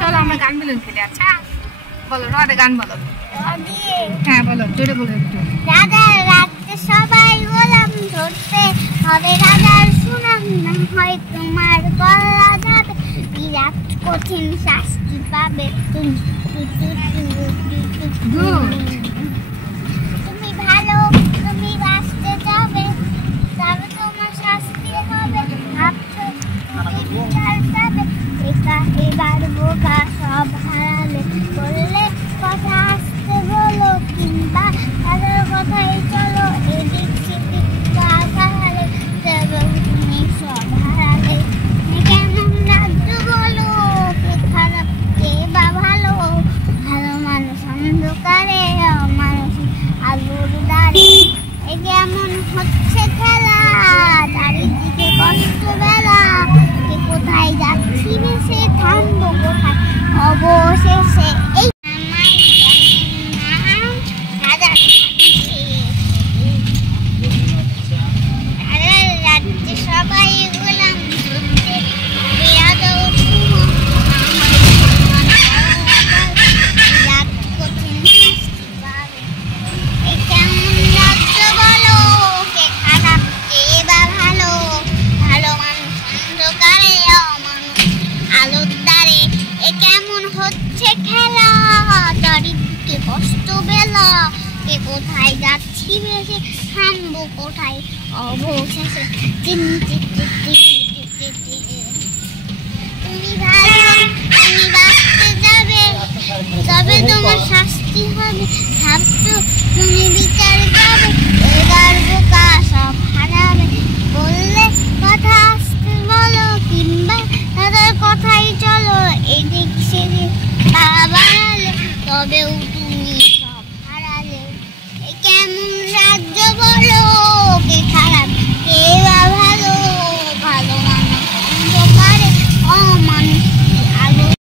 চলো আমরা গান মিলন খেলি। আচ্ছা বলো, রাধে গান বলো। হ্যাঁ বলো, জোরে বলো একটু। রাজার রাজ্যে সবাই গোলাম ধরতে হবে, রাজার সুনাম না হয় তোমার গলা যাবে, বিরাট কঠিন শাস্তি পাবে তুমি। তুমি ভালো, তুমি বাঁচতে যাবে, তবে তোমার শাস্তি হবে। ভাবছো তুমি বিচার যাবে, এবার বোকা সব হারালে, বললে কথা আসতে বলো, কিংবা তাদের কথাই চলো, এদিক সেদিক হারালে, তবে তুমি সব হারালে। কেমন রাজ্য বলো, কে খারাপ কে বা ভালো, ভালো মানুষ অন্ধকারে, মানুষ আলোর দ্বারে। এ কেমন হচ্ছে খেলা, চারিদিকে কষ্ট বেলা, কে কোথায় যাচ্ছি ভেসে, থামবো কোথায় অবশেষে। এই রাজ্যে সবাই গোলাম ধরতে হবে, আদৌ বিরাট কঠিন শাস্তি পাবে। এ কেমন রাজ্য বলো, কে খারাপ কে বা ভালো, ভালো মানুষ অন্ধকারে, অমানুষ আলোর দ্বারে। এ কেমন হচ্ছে খেলা, চারিদিকে কষ্ট বেলা, কে কোথায় যাচ্ছি ভেসে, থামবো কোথায় অবশেষে। তুমি ভালো, তুমি বাঁচতে যাবে, তবে তোমার শাস্তি হবে। ভাবছো তুমি বিচার যাবে, এবার বোকা সব হারাবে, বললে কথা আসতে বলো, কিংবা তাদের কথাই চলো, এদিক সেদিক পা বাড়ালে, তবে